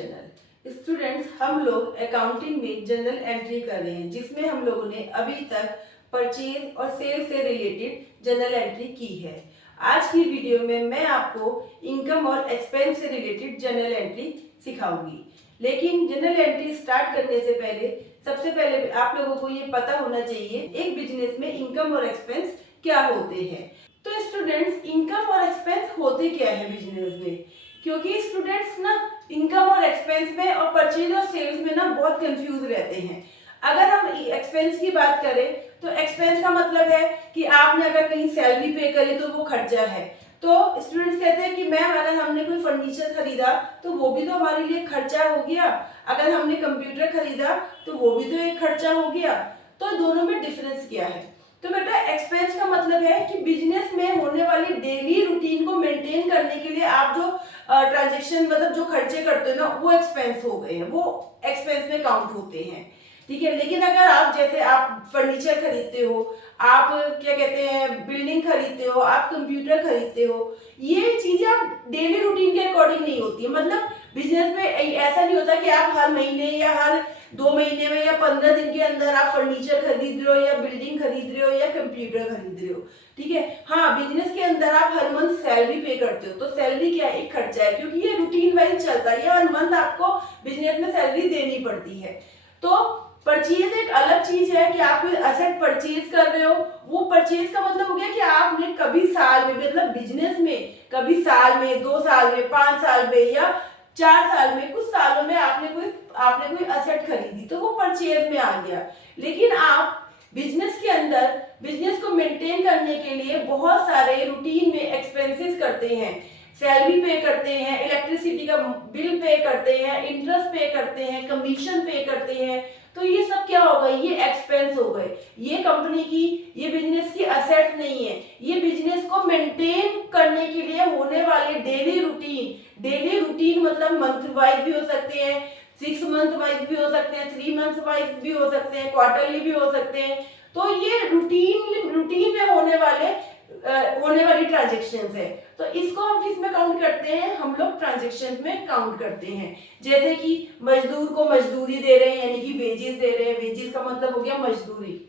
Channel. Students, हम लोग accounting में जनरल एंट्री कर रहे हैं, जिसमें हम लोगों ने अभी तक परचेज और सेल से रिलेटेड जनरल एंट्री की है। आज की वीडियो में मैं आपको इनकम और एक्सपेंस से रिलेटेड जनरल एंट्री सिखाऊंगी। लेकिन जनरल एंट्री स्टार्ट करने से पहले सबसे पहले आप लोगों को ये पता होना चाहिए एक बिजनेस में इनकम और एक्सपेंस क्या होते हैं। तो स्टूडेंट्स, इनकम और एक्सपेंस होते क्या है बिजनेस में? क्योंकि स्टूडेंट्स ना इनकम और एक्सपेंस में और परचेज और सेल्स में ना बहुत कंफ्यूज रहते हैं। अगर हम एक्सपेंस की बात करें तो एक्सपेंस का मतलब है कि आपने अगर कहीं सैलरी पे करी तो वो खर्चा है। तो स्टूडेंट्स कहते हैं कि मैम अगर हमने कोई फर्नीचर खरीदा तो वो भी तो हमारे लिए खर्चा हो गया, अगर हमने कंप्यूटर खरीदा तो वो भी तो एक खर्चा हो गया। तो दोनों में डिफरेंस क्या है? तो बेटा, एक्सपेंस का मतलब है कि बिजनेस में होने वाली डेली रूटीन को मेंटेन करने के लिए आप जो ट्रांजेक्शन मतलब जो खर्चे करते हो ना, वो एक्सपेंस हो गए हैं, वो एक्सपेंस में काउंट होते हैं। ठीक है। लेकिन अगर आप जैसे आप फर्नीचर खरीदते हो, आप क्या कहते हैं बिल्डिंग खरीदते हो, आप कंप्यूटर खरीदते हो, ये चीजें आप डेली रूटीन के अकॉर्डिंग नहीं होती है। मतलब बिजनेस में ऐसा नहीं होता कि आप हर महीने या हर 2 महीने में या 15 दिन के अंदर आप फर्नीचर खरीद रहे हो या बिल्डिंग खरीद रहे हो या कंप्यूटर खरीद रहे हो। ठीक है। हाँ, बिजनेस के अंदर आप हर मंथ सैलरी पे करते हो, तो सैलरी क्या एक खर्चा है, क्योंकि ये रूटीन वाइज चलता है, हर मंथ आपको बिजनेस में सैलरी देनी पड़ती है। तो परचेज एक अलग चीज है कि आप कोई असेट परचेज कर रहे हो। वो परचेज का मतलब हो गया कि आपने कभी साल में मतलब बिजनेस में कभी साल में, 2 साल में, 5 साल में या 4 साल में, कुछ सालों में आपने कोई असेट खरीदी, तो वो परचेज में आ गया। लेकिन आप बिजनेस के अंदर बिजनेस को मेंटेन करने के लिए बहुत सारे रूटीन में एक्सपेंसेस करते हैं। सैलरी पे करते हैं, इलेक्ट्रिसिटी का बिल पे करते हैं, इंटरेस्ट पे करते हैं, कमीशन पे करते हैं। तो ये सब क्या हो गए? ये एक्सपेंस हो गए। ये कंपनी की, ये बिजनेस की असेट नहीं है। ये बिजनेस को मेंटेन करने के लिए होने वाले डेली रूटीन मतलब मंथ वाइज भी हो सकते हैं, 6 मंथ वाइज भी हो सकते हैं, 3 मंथ वाइज भी हो सकते हैं, क्वार्टरली भी हो सकते हैं। तो ये रूटीन में होने वाली ट्रांजेक्शन है। तो इसको हम किस में काउंट करते हैं? हम लोग ट्रांजेक्शन में काउंट करते हैं। जैसे कि मजदूर को मजदूरी दे रहे हैं, यानी कि वेजेस दे रहे हैं, वेजेस का मतलब हो गया मजदूरी।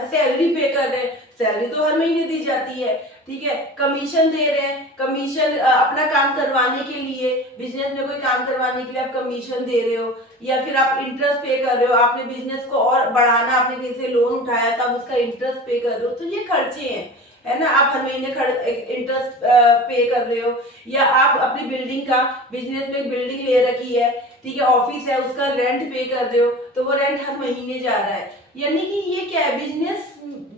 सैलरी पे कर रहे हैं, सैलरी तो हर महीने दी जाती है। ठीक है। कमीशन दे रहे हैं, कमीशन अपना काम करवाने के लिए, बिजनेस में कोई काम करवाने के लिए आप कमीशन दे रहे हो, या फिर आप इंटरेस्ट पे कर रहे हो, आपने बिजनेस को और बढ़ाना, आपने कहीं से लोन उठाया तब उसका इंटरेस्ट पे कर रहे हो, तो ये खर्चे हैं, है ना। आप हर महीने इंटरेस्ट पे कर रहे हो, या आप अपनी बिल्डिंग का, बिजनेस में बिल्डिंग ले रखी है, ठीक है, ऑफिस है, उसका रेंट पे कर रहे हो, तो वो रेंट हर महीने जा रहा है। यानी कि ये क्या है? बिजनेस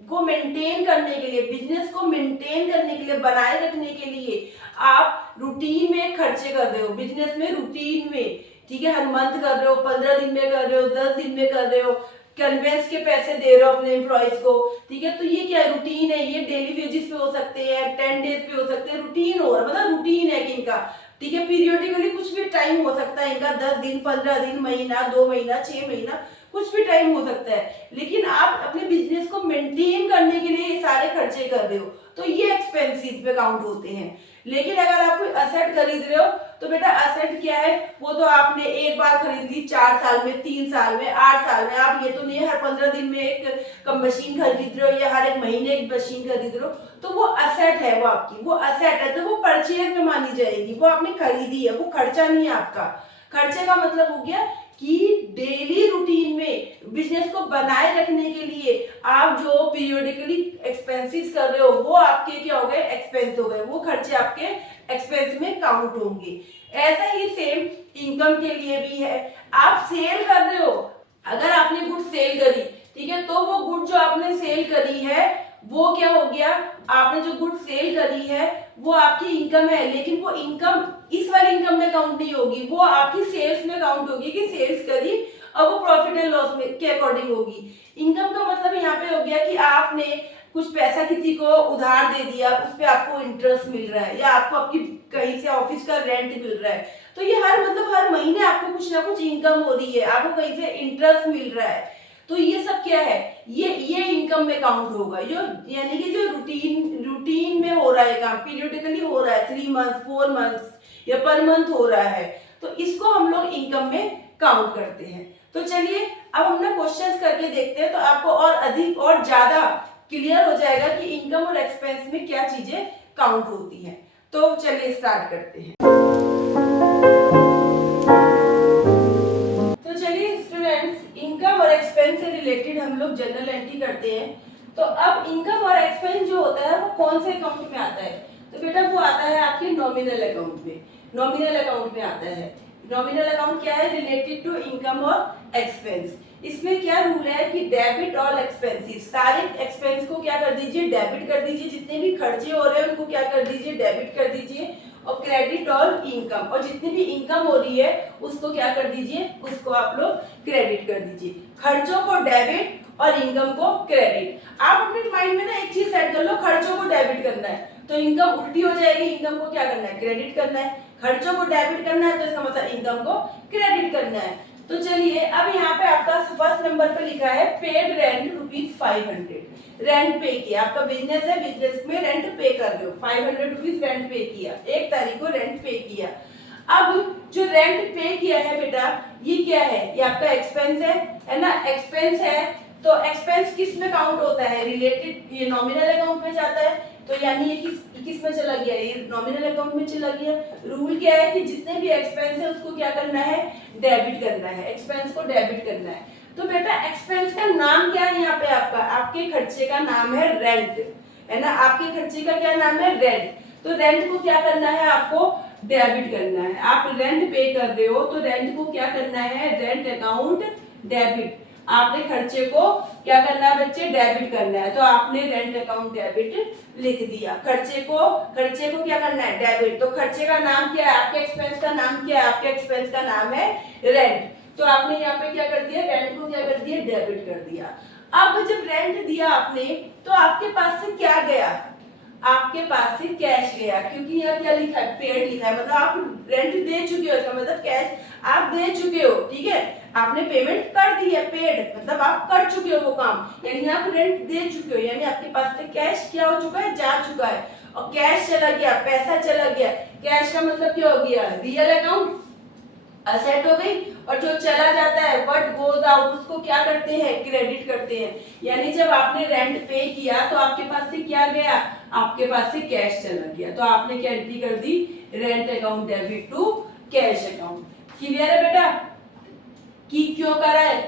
को मेंटेन करने के लिए बनाए रखने के लिए आप रूटीन में खर्चे कर रहे हो, बिजनेस में रूटीन में। ठीक है। हर मंथ कर रहे हो, 15 दिन में कर रहे हो, 10 दिन में कर रहे हो, कन्वेंस के पैसे दे रहे हो अपने एम्प्लॉइज को। ठीक है। तो ये क्या है? रूटीन है। ये डेली वेजेस पे हो सकते हैं, 10 डेज पे हो सकते हैं, रूटीन हो रहा मतलब रूटीन है इनका। ठीक है। पीरियडिकली कुछ भी टाइम हो सकता है इनका, 10 दिन, 15 दिन, महीना, 2 महीना, 6 महीना, कुछ भी टाइम हो सकता है। लेकिन आप अपने बिजनेस को मेंटेन करने के लिए ये सारे खर्चे कर रहे हो, तो ये एक्सपेंसेस पे काउंट होते हैं। लेकिन अगर आप कोई असेट खरीद रहे हो तो बेटा, असेट क्या है? वो तो आपने एक बार खरीद ली, 4 साल में, 3 साल में, 8 साल में। आप ये तो नहीं हर 15 दिन में एक मशीन खरीद रहे हो या हर एक महीने एक मशीन खरीद रहे हो, तो वो असेट है, वो आपकी वो असेट है, तो वो परचेज में मानी जाएगी, वो आपने खरीदी है, वो खर्चा नहीं है आपका। खर्चे का मतलब हो गया कि डेली रूटीन में बिजनेस को बनाए रखने के लिए आप जो पीरियडिकली एक्सपेंसेस कर रहे हो, वो आपके क्या हो गए? एक्सपेंस हो गए, वो खर्चे आपके एक्सपेंस में काउंट होंगे। ऐसा ही सेम इनकम के लिए भी है। आप सेल कर रहे हो, अगर आपने गुड सेल करी, ठीक है, तो वो गुड जो आपने सेल करी है वो क्या हो गया? आपने जो गुड सेल करी है वो आपकी इनकम है, लेकिन वो इनकम इस वाली इनकम में काउंट नहीं होगी, वो आपकी सेल्स में काउंट होगी कि सेल्स करी, अब वो प्रॉफिट एंड लॉस में के अकॉर्डिंग होगी। इनकम का मतलब यहाँ पे हो गया कि आपने कुछ पैसा किसी को उधार दे दिया, उस पे आपको इंटरेस्ट मिल रहा है, या आपको आपकी कहीं से ऑफिस का रेंट मिल रहा है, तो ये हर महीने आपको कुछ ना कुछ इनकम हो रही है, आपको कहीं से इंटरेस्ट मिल रहा है। तो ये सब क्या है? ये इनकम में काउंट होगा, जो यानी कि जो रूटीन में हो रहा है काम, पीरियडिकली हो रहा है, 3 मंथ, 4 मंथ या पर मंथ हो रहा है, तो इसको हम लोग इनकम में काउंट करते हैं। तो चलिए अब हम ना क्वेश्चंस करके देखते हैं, तो आपको और अधिक और ज्यादा क्लियर हो जाएगा कि इनकम और एक्सपेंस में क्या चीजें काउंट होती हैं। तो चलिए स्टार्ट करते हैं। तो चलिए स्टूडेंट्स, इनकम और एक्सपेंस से रिलेटेड हम लोग जनरल एंट्री करते हैं। तो अब इनकम और एक्सपेंस जो होता है वो कौन से अकाउंट में आता है? तो बेटा वो आता है आपके नॉमिनल अकाउंट में। नॉमिनल अकाउंट में आता है। नॉमिनल अकाउंट क्या है? रिलेटेड टू इनकम और एक्सपेंस। इसमें क्या रूल है कि डेबिट ऑल एक्सपेंसेस, सारे एक्सपेंस को क्या कर दीजिए? डेबिट कर दीजिए। जितने भी खर्चे हो रहे हैं उनको क्या कर दीजिए? डेबिट कर दीजिए। और क्रेडिट ऑल इनकम, और जितनी भी इनकम हो रही है उसको क्या कर दीजिए? उसको आप लोग क्रेडिट कर दीजिए। खर्चों को डेबिट और इनकम को क्रेडिट। आप अपने माइंड में ना एक चीज सेट कर लो, खर्चों को डेबिट करना है तो इनकम उल्टी हो जाएगी, इनकम को क्या करना है? क्रेडिट करना है। खर्चों को डेबिट करना है तो इसका मतलब इनकम को क्रेडिट करना है। तो चलिए अब यहाँ पे आपका फर्स्ट नंबर पे लिखा है पेड रेंट ₹500। रेंट पे किया, आपका बिजनेस है, बिजनेस में रेंट पे कर रहे हो, ₹500 रेंट पे किया, 1 तारीख को रेंट पे किया। अब जो रेंट पे किया है बेटा, ये क्या है? ये आपका एक्सपेंस है ना? एक्सपेंस है तो एक्सपेंस किस में काउंट होता है? रिलेटेड, ये नॉमिनल अकाउंट में जाता है। तो यानी ये किस में चला गया? ये नॉमिनल अकाउंट में चला गया। रूल क्या है कि जितने भी एक्सपेंस है उसको क्या करना है? डेबिट करना है। एक्सपेंस को डेबिट करना है। तो बेटा एक्सपेंस का नाम क्या है यहाँ पे? आपका, आपके खर्चे का नाम है रेंट, है ना? आपके खर्चे का क्या नाम है? रेंट। तो रेंट को क्या करना है? आपको डेबिट करना है। आप रेंट पे कर रहे हो तो रेंट को क्या करना है? Rent account debit. आपने खर्चे को क्या करना है बच्चे? डेबिट करना है। तो आपने रेंट अकाउंट डेबिट लिख दिया। खर्चे को क्या करना है? डेबिट। तो खर्चे का नाम क्या है? आपके एक्सपेंस का नाम क्या है? आपके एक्सपेंस का नाम है रेंट। तो आपने यहाँ पे क्या कर दिया? रेंट को क्या कर दिया? डेबिट कर दिया। अब जब रेंट दिया आपने तो आपके पास से क्या गया? आपके पास से कैश गया, क्योंकि यहाँ क्या लिखा है? पेड लिखा है, मतलब आप रेंट दे चुके हो, इसका मतलब कैश आप दे चुके हो, ठीक है? आपने पेमेंट कर दी है, पेड मतलब आप कर चुके हो वो काम, यानी आप रेंट दे चुके हो, यानी आपके पास से कैश क्या हो चुका है? जा चुका है। और कैश चला गया, पैसा चला गया। कैश का मतलब क्या हो गया? रियल अकाउंट असेट हो गई। और जो चला जाता है व्हाट गोज आउट, उसको क्या करते हैं? क्रेडिट करते हैं। यानी जब आपने रेंट पे किया तो आपके पास से क्या गया? आपके पास से कैश चला गया। तो आपने क्या एंट्री कर दी? Rent account debit to cash account. Clear है बेटा? कि क्यों करा है?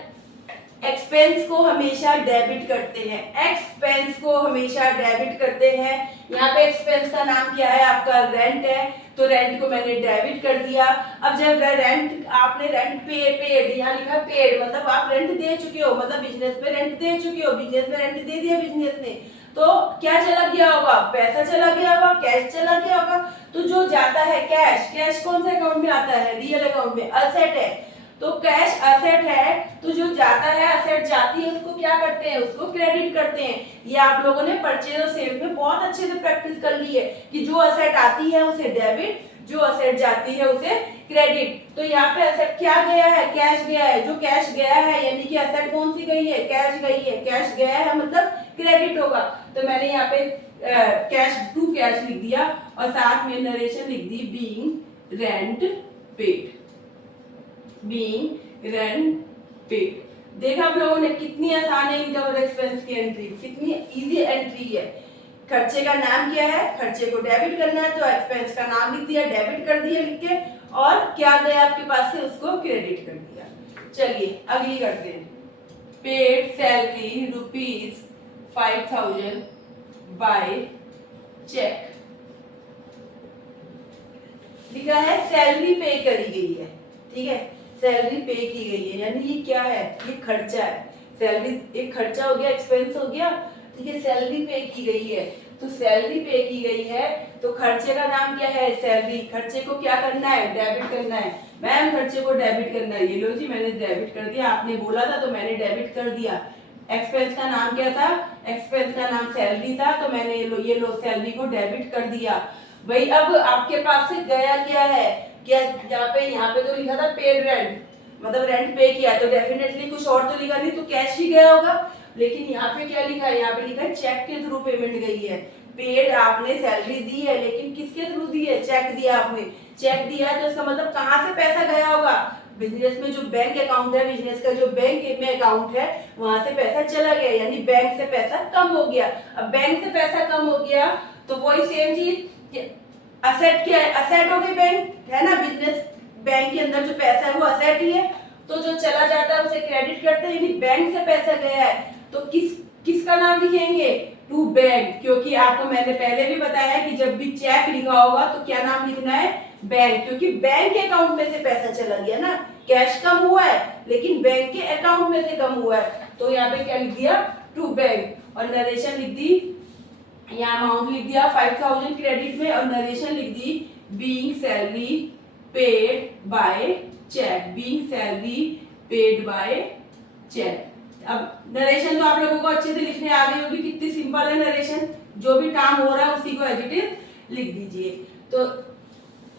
एक्सपेंस को हमेशा डेबिट करते हैं। एक्सपेंस को हमेशा डेबिट करते हैं। यहाँ पे एक्सपेंस का नाम क्या है? आपका रेंट है, तो रेंट को मैंने डेबिट कर दिया। अब जब रेंट, आपने रेंट पेड, यहाँ लिखा पेड, मतलब आप रेंट दे चुके हो, मतलब बिजनेस में रेंट दे चुके हो, बिजनेस में रेंट दे दिया बिजनेस ने, तो क्या चला गया होगा? पैसा चला गया होगा, कैश चला गया होगा। तो जो जाता है कैश, कैश कौन से अकाउंट में आता है? रियल अकाउंट में। असेट है तो कैश असेट है, तो जो जाता है, असेट जाती है, उसको क्या करते हैं? उसको क्रेडिट करते हैं। ये आप लोगों ने परचेज और सेल में बहुत अच्छे से प्रैक्टिस कर ली है कि जो असेट आती है उसे डेबिट, जो असेट जाती है उसे क्रेडिट। तो यहाँ पे असेट क्या गया है? कैश गया है। जो कैश गया है यानी कि असेट कौन सी गई है? कैश गई है। कैश गया है मतलब क्रेडिट होगा। तो मैंने यहाँ पे कैश टू कैश लिख दिया और साथ में नरेशन लिख दी being rent paid. Being rent paid. देखा हम लोगों ने कितनी आसान है इनकम और एक्सपेंस की एंट्री, कितनी इजी एंट्री है। खर्चे का नाम क्या है? खर्चे को डेबिट करना है, तो एक्सपेंस का नाम लिख दिया, डेबिट कर दिया लिख के, और क्या गया आपके पास से? उसको क्रेडिट कर दिया। चलिए अगली करते हैं। Paid salary ₹5000 by cheque. लिखा है सैलरी पे करी गई है, ठीक है? सैलरी पे की गई है, यानी ये क्या है? ये खर्चा है। सैलरी एक खर्चा हो गया, एक्सपेंस हो गया, ठीक है? सैलरी पे की गई है, तो सैलरी पे की गई है, तो खर्चे का नाम क्या है? सैलरी। खर्चे को क्या करना है? डेबिट करना है। मैम खर्चे को डेबिट करना है, ये लो जी मैंने डेबिट कर दिया, आपने बोला था तो मैंने डेबिट कर दिया। एक्सपेंस का नाम क्या था? एक्सपेंस का नाम सैलरी था, तो मैंने ये लो सैलरी को डेबिट कर दिया। भाई अब आपके पास से गया क्या है? क्या यहाँ पे तो लिखा था पेड रेंट, मतलब रेंट पे किया, तो डेफिनेटली कुछ और तो लिखा नहीं, तो कैश ही गया होगा। लेकिन यहाँ पे क्या लिखा है? यहाँ पे लिखा है चेक के थ्रू पेमेंट गई है। पेड आपने सैलरी दी है, लेकिन किसके थ्रू दी है? चेक दिया आपने। चेक दिया है तो इसका मतलब कहाँ से पैसा गया होगा? बिजनेस में जो बैंक अकाउंट है, बिजनेस का जो बैंक में अकाउंट है, वहां से पैसा चला गया, यानी बैंक से पैसा कम हो गया। अब बैंक से पैसा कम हो गया तो वही सेम चीज, असेट क्या है? असेट हो गई बैंक, है ना। बिजनेस बैंक के अंदर जो पैसा है वो असेट ही है, तो जो चला जाता है उसे क्रेडिट करते हैं, यानी बैंक से पैसा गया है तो किसका नाम लिखेंगे? टू बैंक, क्योंकि आपको मैंने पहले भी बताया कि जब भी चेक लिखा होगा तो क्या नाम लिखना है? बैंक, क्योंकि बैंक के अकाउंट में से पैसा चला गया ना। कैश कम हुआ है लेकिन बैंक के अकाउंट में से कम हुआ है, तो यहाँ पे क्या लिख दिया? To bank. और नरेशन लिख दी, यहाँ अमाउंट लिख दिया 5000 क्रेडिट में, और नरेशन लिख दी being salary paid by cheque, being salary paid by cheque. अब नरेशन तो आप लोगों को अच्छे से लिखने आ गई होगी, कितनी सिंपल है नरेशन, जो भी काम हो रहा है उसी को एज इट इज लिख दीजिए। तो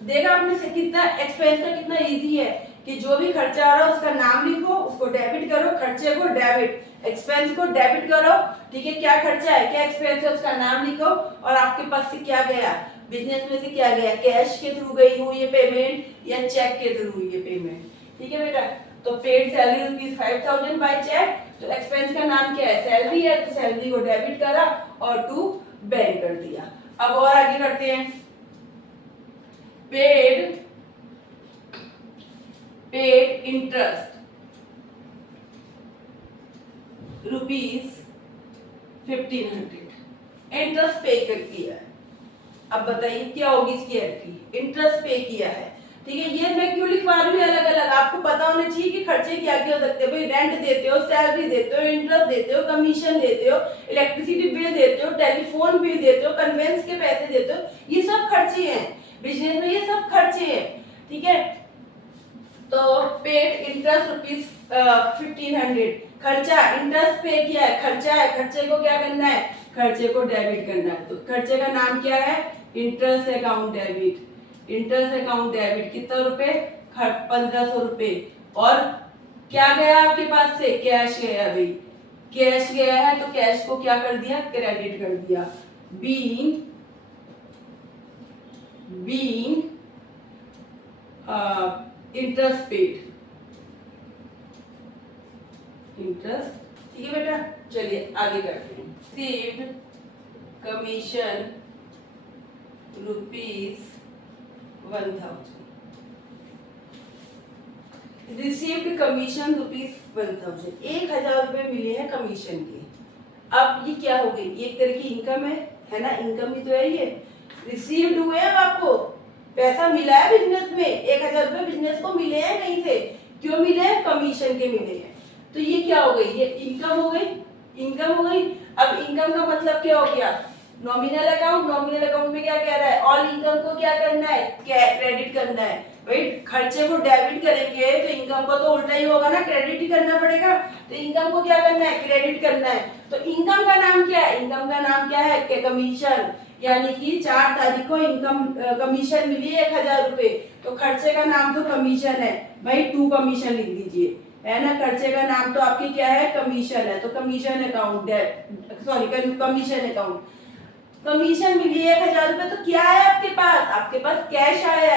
देखा आपने से कितना एक्सपेंस का कितना इजी है कि जो भी खर्चा आ रहा है उसका नाम लिखो, उसको डेबिट करो, खर्चे को डेबिट, एक्सपेंस को डेबिट करो, ठीक है। क्या खर्चा है, क्या एक्सपेंस है, उसका नाम लिखो, और आपके पास से क्या गया, बिजनेस में से क्या गया, कैश के थ्रू गई हुई ये पेमेंट या चेक के थ्रू हुई ये पेमेंट, ठीक है बेटा। तो paid salary rupees 5000 by cheque, तो एक्सपेंस का नाम क्या है? सैलरी है, तो सैलरी को डेबिट करा और टू बैंक कर दिया। अब और आगे करते हैं, पेड इंटरेस्ट रुपीज 1500, इंटरेस्ट पे कर किया है। अब बताइए क्या होगी इसकी एंट्री? इंटरेस्ट पे किया है, ठीक है। ये मैं क्यों लिखवा रही हूँ अलग अलग? आपको पता होना चाहिए कि खर्चे क्या क्या हो सकते हैं। भाई रेंट देते हो, सैलरी देते हो, इंटरेस्ट देते हो, कमीशन देते हो, इलेक्ट्रिसिटी बिल देते हो, टेलीफोन बिल देते हो, कन्वेंस के पैसे देते हो, ये सब खर्चे हैं बिजनेस में, ये सब खर्चे हैं, ठीक है। तो पेड इंटरेस्ट रुपीज 1500, खर्चा, इंटरेस्ट पे किया है, खर्चा है, खर्चे को क्या करना है? खर्चे को डेबिट करना है। तो खर्चे का नाम क्या है? Interest account debit. Interest account debit कितना रुपए? 1500 रुपए। और क्या गया आपके पास से? कैश गया। भाई कैश गया है तो कैश को क्या कर दिया? क्रेडिट कर दिया। बीइंग इंटरेस्ट पेड, इंटरेस्ट, ठीक है बेटा। चलिए आगे करते हैं। Received commission rupees 1000, received commission rupees 1000, 1000 रुपए मिले हैं कमीशन के। अब ये क्या हो गई? ये एक तरह की इनकम है ना, इनकम ही तो है ये। रिसीव्ड हुए हैं, आपको पैसा मिला है बिजनेस में, 1000 रुपए बिजनेस को मिले हैं कहीं से। क्यों मिले हैं? कमीशन के मिले हैं। तो ये क्या हो गई? ये इनकम हो गई, इनकम हो गई। अब इनकम का मतलब क्या हो गया? नॉमिनल अकाउंट, नॉमिनल अकाउंट में क्या कह रहा है? ऑल इनकम को क्या करना है? क्रेडिट करना है। भाई खर्चे को डेबिट करेंगे तो इनकम को तो उल्टा ही होगा ना, क्रेडिट ही करना पड़ेगा। तो इनकम को क्या करना है? क्रेडिट करना है। तो इनकम का नाम क्या है? इनकम का नाम क्या है? कमीशन, यानी कि 4 तारीख को इनकम कमीशन मिली 1000 रुपए, तो खर्चे का नाम तो कमीशन है भाई, 2 कमीशन लिख दीजिए, है ना। खर्चे का नाम तो आपकी क्या है? कमीशन है। तो commission account, sorry commission account, commission मिली 1000 रुपए, तो क्या है आपके पास? आपके पास कैश आया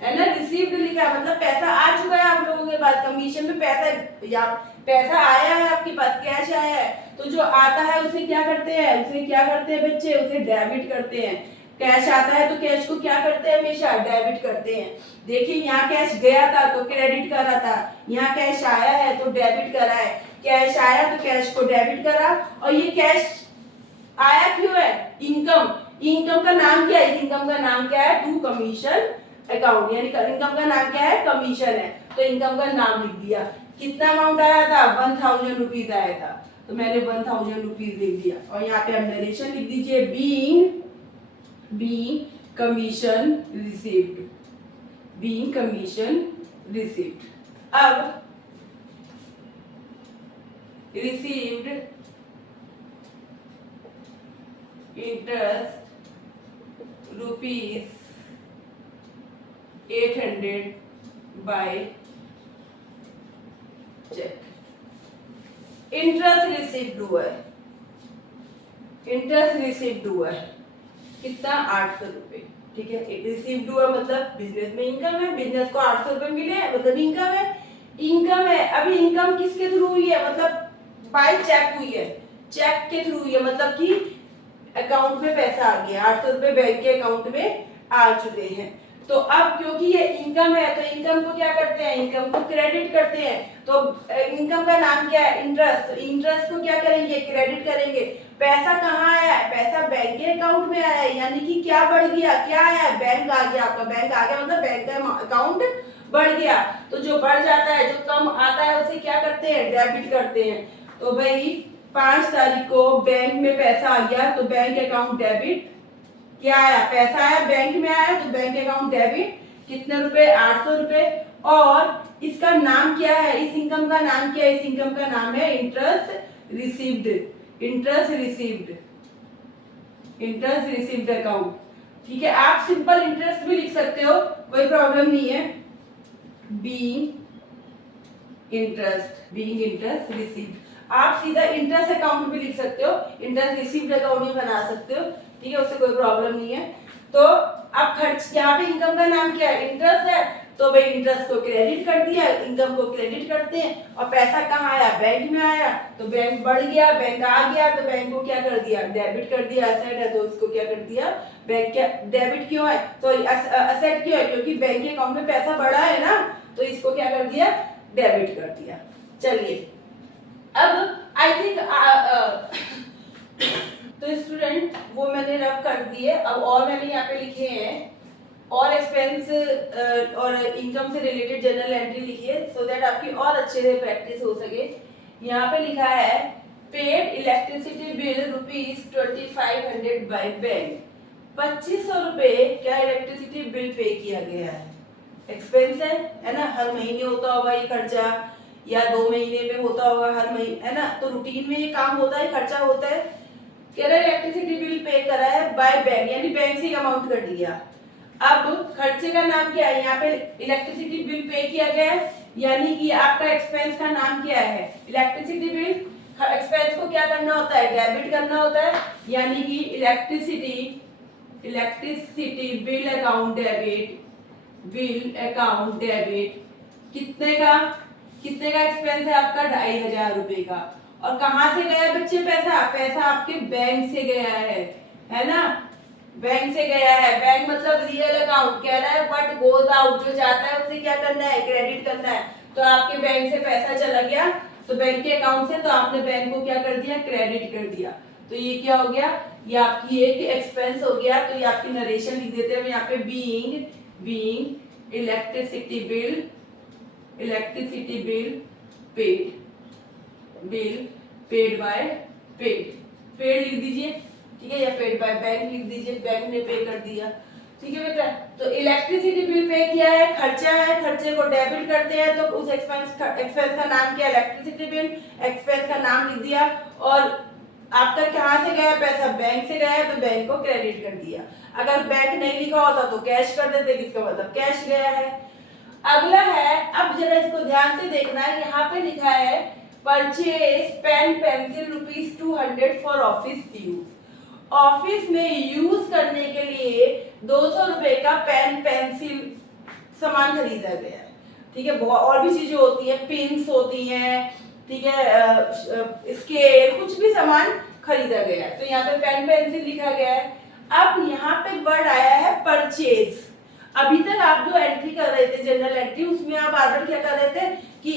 है ना। रिसीव्ड लिखा है मतलब पैसा आ चुका है आप लोगों के पास, कमीशन में पैसा या पैसा आया है आपके पास, कैश आया है। तो जो आता है उसे क्या करते हैं? उसे क्या करते हैं बच्चे? उसे डेबिट करते हैं। कैश आता है तो कैश को क्या करते हैं? हमेशा डेबिट करते हैं। देखिए यहाँ कैश गया था तो क्रेडिट करा था, यहाँ कैश आया है तो डेबिट करा है। कैश आया तो कैश को डेबिट करा, और ये कैश आया क्यों है? इनकम, इनकम का नाम क्या है? इनकम का नाम क्या है? टू कमीशन अकाउंट, यानी इनकम का नाम क्या है? कमीशन है। तो इनकम का नाम लिख दिया। कितना अमाउंट आया था? 1000 रुपीज आया था, तो मैंने 1000 रुपीज लिख दिया। और यहाँ पे आप नरेशन लिख दीजिए, being commission received, being commission received. अब received interest rupees 800 by cheque. Interest received हुआ है, इंटरेस्ट रिसीव्ड हुआ है, कितना 800 रुपए। ठीक है, रिसीव्ड हुआ मतलब बिजनेस में इनकम है, बिजनेस को 800 रुपए मिले मतलब इनकम है। इनकम है, अभी इनकम किसके थ्रू हुई है, मतलब बाय चेक हुई है, चेक के थ्रू हुई है, मतलब कि अकाउंट में पैसा आ गया, 800 रुपए बैंक के अकाउंट में आ चुके हैं। तो अब क्योंकि ये इनकम है तो इनकम को क्या करते हैं, इनकम को क्रेडिट करते हैं। तो इनकम का नाम क्या है, इंटरेस्ट। तो इंटरेस्ट को क्या करेंगे, क्रेडिट करेंगे। पैसा कहाँ आया है, पैसा बैंक के अकाउंट में आया है, यानी कि क्या बढ़ गया, क्या आया, बैंक आ गया, आपका बैंक आ गया मतलब बैंक का अकाउंट बढ़ गया। तो जो बढ़ जाता है, जो कम आता है उसे क्या करते हैं, डेबिट करते हैं। तो भाई 5 तारीख को बैंक में पैसा आ गया तो बैंक अकाउंट डेबिट, क्या आया, पैसा आया बैंक में आया तो बैंक अकाउंट डेबिट, कितने रुपए, 800 रुपए। और इसका नाम क्या है, इस इनकम का नाम क्या है, इस इनकम का नाम है interest received, interest received, interest received account. ठीक है, आप सिंपल इंटरेस्ट भी लिख सकते हो, कोई प्रॉब्लम नहीं है। बीइंग इंटरेस्ट रिसीव्ड, आप सीधा इंटरेस्ट अकाउंट भी लिख सकते हो, इंटरेस्ट रिसीव्ड अकाउंट भी बना सकते हो। ठीक है, उससे कोई प्रॉब्लम नहीं है। तो अब खर्च, यहाँ पे इनकम का नाम क्या है, इंटरेस्ट है, तो भाई इंटरेस्ट को क्रेडिट कर दिया, इनकम को क्रेडिट करते हैं। और पैसा कहाँ आया, बैंक में आया, तो बैंक बढ़ गया, बैंक आ गया तो बैंक को क्या कर दिया, डेबिट कर दिया। एसेट है तो उसको क्या कर दिया, बैंक क्या, डेबिट क्यों है, तो एसेट क्यों है, क्योंकि बैंक के अकाउंट में पैसा बढ़ा है ना, तो इसको क्या कर दिया, डेबिट कर दिया। चलिए अब आई थिंक तो स्टूडेंट वो मैंने रब कर दिए। अब और मैंने यहाँ पे लिखे हैं और एक्सपेंस और इनकम से रिलेटेड जनरल एंट्री लिखिए, सो दैट आपकी और अच्छे से प्रैक्टिस हो सके। यहाँ पे लिखा है paid electricity bill ₹2500 by bank, 2500 रुपए क्या इलेक्ट्रिसिटी बिल पे किया गया है। एक्सपेंस है ना, हर महीने होता होगा ये खर्चा, या 2 महीने में होता होगा, हर महीने, है ना, तो रूटीन में ये काम होता है, खर्चा होता है। कह रहा है इलेक्ट्रिसिटी बिल पे करा है बाय बैंक, यानी बैंक से अमाउंट कट दिया। अब खर्चे का नाम क्या है, यहाँ पे इलेक्ट्रिसिटी बिल पे किया गया है, यानी कि आपका एक्सपेंस का नाम क्या है, इलेक्ट्रिसिटी बिल। एक्सपेंस को क्या करना होता है, डेबिट करना होता है, यानी कि electricity bill account debit, bill account debit. कितने का एक्सपेंस है आपका, 2500 रुपए का। और कहां से गया बच्चे पैसा, पैसा आपके बैंक से गया है ना, बैंक से गया है। बैंक मतलब रियल अकाउंट, कह रहा है व्हाट गोज आउट, जो जाता है उसे क्या करना है, क्रेडिट करना है। तो आपके बैंक से पैसा चला गया तो बैंक के अकाउंट से, तो आपने बैंक को क्या कर दिया, क्रेडिट कर दिया। तो ये क्या हो गया, ये आपकी एक एक्सपेंस हो गया। तो ये आपकी नरेशन लिख देते हैं यहाँ पे, being electricity bill paid by paid लिख दीजिए। ठीक है, या पेड बाय बैंक लिख दीजिए, बैंक ने पे कर दिया। ठीक है बेटा, तो इलेक्ट्रिसिटी बिल पे किया है, खर्चा है, खर्चे को डेबिट करते हैं, तो उस एक्सपेंस का नाम क्या, इलेक्ट्रिसिटी बिल, एक्सपेंस का नाम लिख दिया। और आपका कहाँ से गया पैसा, बैंक से गया है, तो बैंक को क्रेडिट कर दिया। अगर बैंक नहीं लिखा होता तो कैश कर देते, जिसका मतलब कैश गया है। अगला है, अब जरा इसको ध्यान से देखना है, यहाँ पे लिखा है purchase pen pencil ₹200 for office use. Office में यूज करने के लिए 200 रुपए का पेन पेंसिल सामान खरीदा गया है। ठीक है, बहुत और भी चीजें होती है, पिन्स होती हैं, ठीक है, स्केल, कुछ भी सामान खरीदा गया है। तो यहाँ पे पेन पेंसिल लिखा गया है। अब यहाँ पे वर्ड आया है परचेज। अभी तक आप जो एंट्री कर रहे थे जनरल एंट्री, उसमें आप आर्डर क्या कर रहे थे कि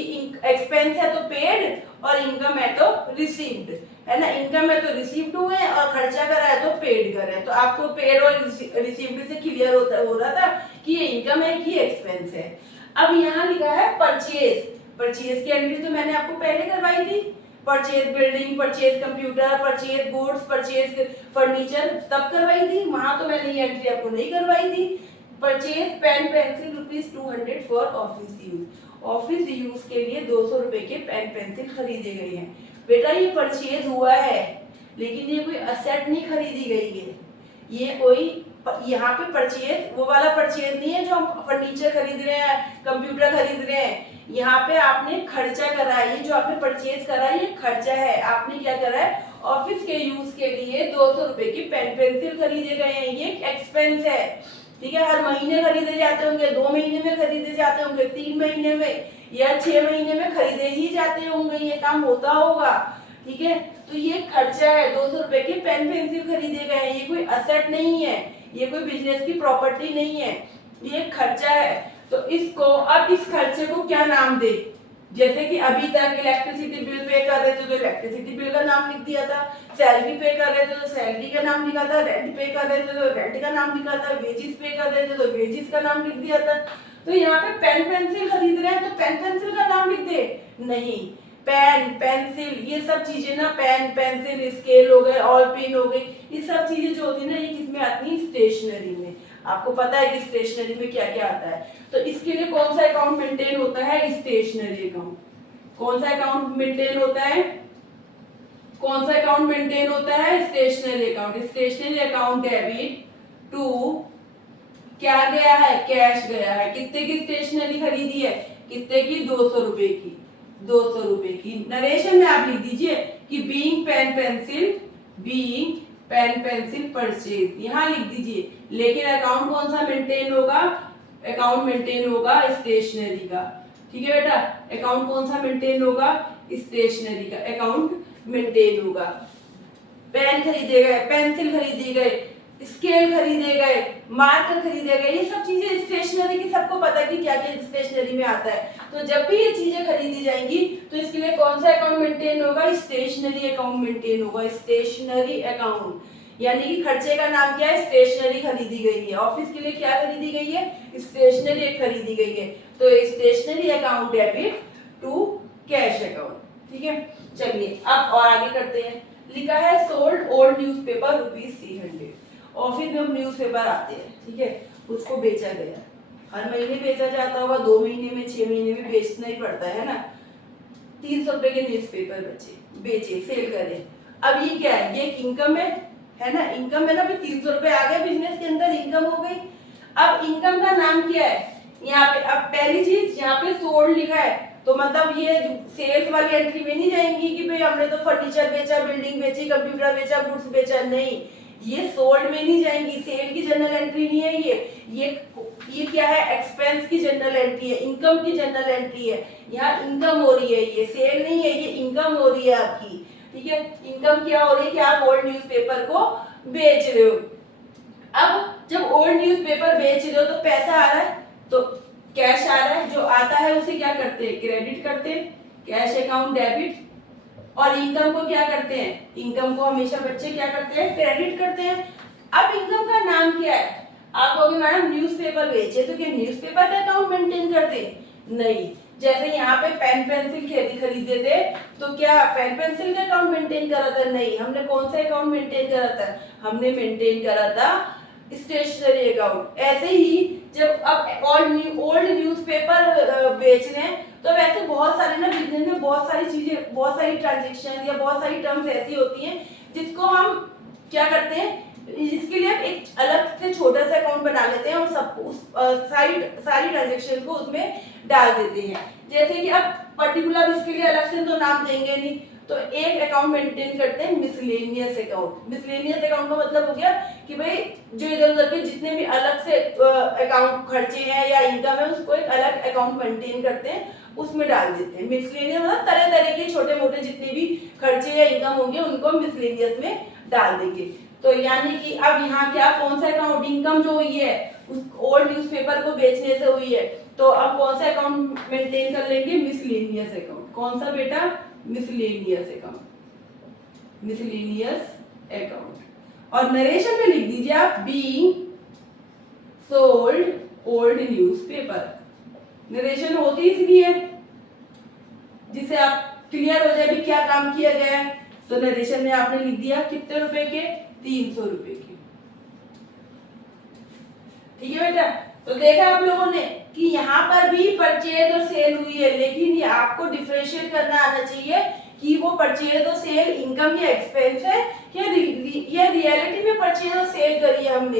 एक्सपेंस है तो पेड और इनकम है तो रिसीव्ड, है ना। इनकम है तो रिसीव्ड हुए और खर्चा करा है तो पेड कर रहे हैं। तो आपको पेड और रिसीव्ड से क्लियर हो रहा था कि ये इनकम है कि एक्सपेंस है। अब यहाँ लिखा है परचेज। परचेज की एंट्री तो मैंने आपको पहले करवाई थी, purchase building, purchase computer, purchase goods, purchase furniture, तब करवाई थी। वहां तो मैंने ये एंट्री आपको नहीं करवाई थी। Purchase pen pencil ₹200 for office use. Office use के लिए 200 रुपए के पेन पेंसिल खरीदे गए हैं। बेटा ये परचेज हुआ है, लेकिन ये कोई असेट नहीं खरीदी गई है। ये कोई यहाँ पे परचेज वो वाला परचेज नहीं है जो हम फर्नीचर खरीद रहे हैं, कंप्यूटर खरीद रहे हैं। यहाँ पे आपने खर्चा करा है, ये जो आपने परचेज करा है ये खर्चा है। आपने क्या करा है, ऑफिस के यूज के लिए 200 रुपए की पेन पेंसिल खरीदे गए हैं। ये एक्सपेंस है, ठीक है। हर महीने खरीदे जाते होंगे, 2 महीने में खरीदे जाते होंगे, 3 महीने में या 6 महीने में खरीदे ही जाते होंगे, ये काम होता होगा, ठीक है। तो ये खर्चा है, 200 रुपए के पेन पेंसिल खरीदे गए हैं। ये कोई असेट नहीं है, ये कोई बिजनेस की प्रॉपर्टी नहीं है, ये खर्चा है। तो इसको अब इस खर्चे को क्या नाम दे? जैसे कि अभी तक इलेक्ट्रिसिटी बिल पे कर रहे थे तो इलेक्ट्रिसिटी बिल का नाम लिख दिया था, सैलरी पे कर रहे थे तो सैलरी का नाम लिखा था, रेंट पे कर रहे थे तो रेंट का नाम लिखा था, वेजिस पे कर रहे थे तो वेजिस का नाम लिख दिया था। तो यहाँ पे पेन पेंसिल खरीद रहे हैं तो पेन पेंसिल का नाम लिख दे? नहीं, पेन पेंसिल ये सब चीजें ना, पेन पेंसिल स्केल हो गए, ऑल पेन हो गई, ये सब चीजें जो होती है ना, ये किसमें आती है? स्टेशनरी में। आपको पता है कि स्टेशनरी में क्या क्या आता है। तो इसके लिए कौन सा अकाउंट मेंटेन होता है? Stationery account. कौन सा अकाउंट मेंटेन होता है? कौन सा अकाउंट मेंटेन होता है? Stationery account. Stationery account debit to क्या गया है? कैश गया है। कितने की स्टेशनरी खरीदी है? कितने की? 200 रुपए की। 200 रुपए की। नरेशन में आप लिख दीजिए कि बीइंग पेन पेंसिल परचेज, यहाँ लिख दीजिए। लेकिन अकाउंट कौन सा मेंटेन होगा? अकाउंट मेंटेन होगा स्टेशनरी का, ठीक है बेटा। अकाउंट कौन सा मेंटेन होगा? स्टेशनरी का अकाउंट मेंटेन होगा। पेन खरीदे गए, पेंसिल खरीदे गए, स्केल खरीदे गए, मार्कर खरीदे गए, ये सब चीजें स्टेशनरी की, सबको पता है कि क्या क्या स्टेशनरी में आता है। तो जब भी ये चीजें खरीदी जाएंगी तो इसके लिए कौन सा अकाउंट मेंटेन होगा? स्टेशनरी अकाउंट मेंटेन होगा। स्टेशनरी अकाउंट यानी कि खर्चे का नाम क्या है? स्टेशनरी खरीदी गई है। ऑफिस के लिए क्या खरीदी गई है? स्टेशनरी खरीदी गई है। तो stationery account debit to cash account, ठीक है। चलिए अब और आगे करते हैं। लिखा है सोल्ड ओल्ड न्यूज़पेपर ₹300। ऑफिस में न्यूज़पेपर आते हैं, ठीक है, उसको बेचा गया। हर महीने बेचा जाता होगा, 2 महीने में, 6 महीने में बेचना ही पड़ता है ना। 300 रुपए के न्यूज़पेपर बेचे, सेल करे। अब ये क्या है? ये इनकम है ना, इनकम है ना। 300 रुपए आ गए बिजनेस के अंदर, इनकम हो गई। अब इनकम का नाम क्या है? यहाँ पे अब पहली चीज, यहाँ पे सोल्ड लिखा है तो मतलब ये सेल्स वाली एंट्री में नहीं जाएंगी कि भाई हमने तो फर्नीचर बेचा, बिल्डिंग बेची, कंप्यूटर बेचा, गुड्स बेचा, नहीं, ये सोल्ड में नहीं जाएंगी। सेल की जनरल एंट्री नहीं है ये क्या है? एक्सपेंस की जनरल एंट्री है, इनकम की जनरल एंट्री है। यहाँ इनकम हो रही है, ये सेल नहीं है, ये इनकम हो रही है आपकी, ठीक है। इनकम क्या हो रही है कि आप ओल्ड न्यूज़पेपर को बेच रहे हो। अब जब ओल्ड न्यूज़पेपर बेच रहे हो तो पैसा आ रहा है, तो कैश आ रहा है, जो आता है उसे क्या करते हैं? क्रेडिट करते हैं, कैश अकाउंट डेबिट। और इनकम को क्या करते हैं? इनकम को हमेशा बच्चे क्या करते हैं? क्रेडिट करते हैं। अब इनकम का नाम क्या है? आप कहोगे मैडम न्यूज़पेपर बेचे तो क्या न्यूज़पेपर का अकाउंट मेंटेन करते? नहीं। जैसे यहाँ पे पेन पेंसिल खरीदे थे तो क्या पेन पेंसिल का अकाउंट मेंटेन करा था? नहीं। हमने कौन सा अकाउंट मेंटेन करा था? हमने मेंटेन करा था स्टेशनरी अकाउंट। ऐसे ही जब अब ओल्ड न्यूज़पेपर बेच रहे हैं तो वैसे बहुत सारे ना बिजनेस में बहुत सारी चीजें, बहुत सारी ट्रांजेक्शन या बहुत सारी टर्म्स ऐसी होती हैं जिसको हम क्या करते हैं, जिसके लिए हम एक अलग से छोटा सा अकाउंट बना लेते हैं और सबको सारी ट्रांजेक्शन को उसमें डाल देते हैं। जैसे कि अब पर्टिकुलर इसके लिए अलग से तो नाम देंगे नहीं, तो एक अकाउंट मेंटेन करते हैं मिसलेनियस अकाउंट। मिसलेनियस अकाउंट का मतलब हो गया कि भाई जो इधर उधर के जितने भी अलग से अकाउंट खर्चे हैं या इनकम है उसको एक अलग अकाउंट मेंटेन करते हैं, उसमें डाल देते हैं। मिसलेनियस मतलब तरह तरह के छोटे मोटे जितने भी खर्चे या इनकम होंगे उनको मिसलेनियस में डाल देंगे। तो यानी कि अब यहाँ क्या, कौन सा अकाउंट? इनकम जो हुई है उस ओल्ड न्यूज़पेपर को बेचने से हुई है, तो अब कौन सा अकाउंट मेंटेन कर लेंगे? Miscellaneous account. कौन सा बेटा? Miscellaneous account, miscellaneous account. और नरेशन में लिख दीजिए आप being sold old newspaper. Narration होती इसलिए जिससे आप क्लियर हो जाए भी क्या काम किया गया है। तो नरेशन में आपने लिख दिया कितने रुपए के? 300 रुपए के, ठीक है बेटा। तो देखा आप लोगों ने कि यहाँ पर भी परचेज और सेल हुई है, लेकिन ये आपको डिफरेंशिएट करना आना चाहिए कि वो परचेज और सेल इनकम या एक्सपेंस है या रियलिटी में परचेज और सेल करी है हमने।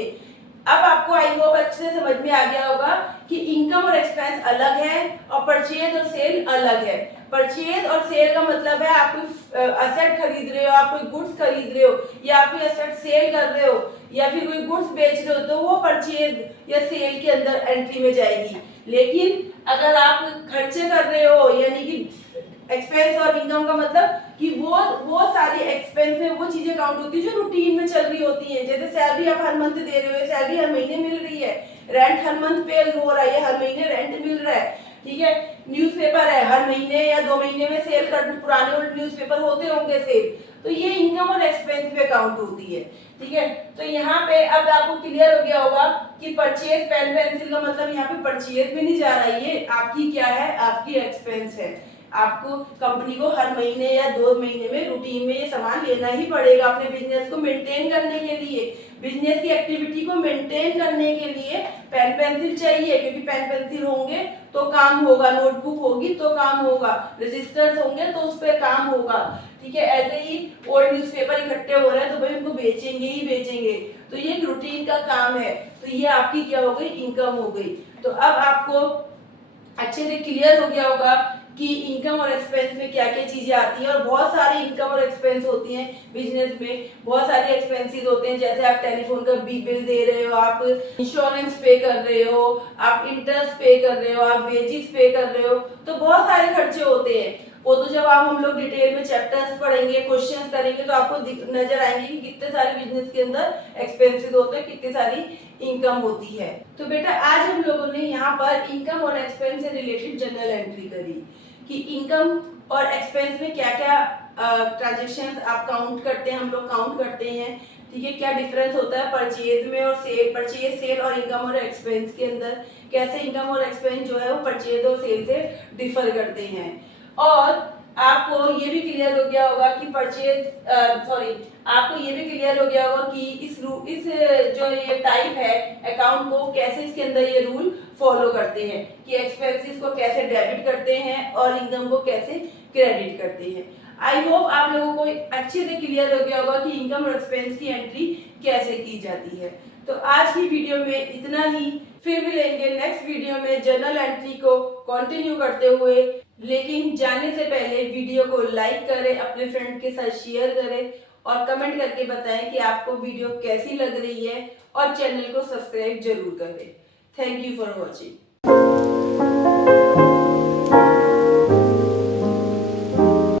अब आपको आई होप अच्छे से समझ में आ गया होगा कि इनकम और एक्सपेंस अलग है और परचेज और सेल अलग है। परचेज और सेल का मतलब है आप कोई असेट खरीद रहे हो, आप कोई गुड्स खरीद रहे हो, या आप कोई असेट सेल कर रहे हो, या फिर कोई गुड्स बेच रहे हो, तो वो परचेज या सेल के अंदर एंट्री में जाएगी। लेकिन अगर आप खर्चे कर रहे हो, यानी कि एक्सपेंस और इनकम का मतलब कि वो सारी एक्सपेंस में वो चीजें काउंट होती है जो रूटीन में चल रही होती हैं। जैसे सैलरी आप हर मंथ दे रहे हो, सैलरी हर महीने मिल रही है, रेंट हर मंथ पे हो रहा है, हर महीने रेंट मिल रहा है, ठीक है। न्यूज़पेपर है, हर महीने या 2 महीने में सेल कर, पुराने ओल्ड न्यूज़पेपर होते होंगे सेल, तो ये इनकम और एक्सपेंस पे काउंट होती है, ठीक है। तो यहाँ पे अब आपको क्लियर हो गया होगा कि परचेज पेन पेंसिल का मतलब यहाँ पे परचेज में नहीं जा रहा है, ये आपकी क्या है, आपकी एक्सपेंस है। आपको कंपनी को हर महीने या 2 महीने में रूटीन में ये सामान लेना ही पड़ेगा अपने बिजनेस को मेंटेन करने के लिए। बिजनेस की एक्टिविटी को मेंटेन करने के लिए पेन पेंसिल चाहिए, क्योंकि पेन पेंसिल होंगे तो काम होगा, नोटबुक होगी तो काम होगा, रजिस्टर्स होंगे तो उस पर काम होगा, ठीक है। ऐसे ही ओल्ड न्यूज़पेपर इकट्ठे हो रहे हैं तो भाई उनको बेचेंगे ही बेचेंगे, तो ये एक रूटीन का काम है। तो ये आपकी क्या हो गई, इनकम हो गई। तो अब आपको अच्छे से क्लियर हो गया होगा कि इनकम और एक्सपेंस में क्या क्या चीजें आती हैं। और बहुत सारी इनकम और एक्सपेंस होती हैं बिजनेस में, बहुत सारे एक्सपेंसेस होते हैं। जैसे आप टेलीफोन का बिल दे रहे हो, आप इंश्योरेंस पे कर रहे हो, आप इंटरेस्ट पे कर रहे हो, आप वेजेस पे कर रहे हो, तो बहुत सारे खर्चे होते हैं। वो तो जब आप हम लोग डिटेल में चैप्टर्स पढ़ेंगे, क्वेश्चंस करेंगे, तो आपको नजर आएंगे कि कितने सारे बिजनेस के अंदर एक्सपेंसेस होते हैं, कितनी सारी इनकम होती है। तो बेटा आज हम लोगों ने यहाँ पर इनकम और एक्सपेंस से रिलेटेड जनरल एंट्री करी कि इनकम और एक्सपेंस में क्या क्या ट्रांजेक्शन आप काउंट करते हैं, हम लोग काउंट करते हैं, ठीक है। क्या डिफरेंस होता है परचेज में और सेल, परचेज सेल और इनकम और एक्सपेंस के अंदर, कैसे इनकम और एक्सपेंस जो है वो परचेज और सेल से डिफर करते हैं। और आपको ये भी क्लियर हो गया होगा कि आपको ये भी क्लियर हो गया होगा कि इस जो ये टाइप है अकाउंट को कैसे इसके अंदर ये रूल फॉलो करते हैं कि एक्सपेंसेस को कैसे डेबिट करते हैं और इनकम को कैसे क्रेडिट करते हैं। आई होप आप लोगों को अच्छे से क्लियर हो गया होगा कि इनकम और एक्सपेंस की एंट्री कैसे की जाती है। तो आज की वीडियो में इतना ही, फिर मिलेंगे नेक्स्ट वीडियो में जर्नल एंट्री को कंटिन्यू करते हुए। लेकिन जाने से पहले वीडियो को लाइक करें, अपने फ्रेंड के साथ शेयर करें और कमेंट करके बताएं कि आपको वीडियो कैसी लग रही है, और चैनल को सब्सक्राइब जरूर करें। Thank you for watching.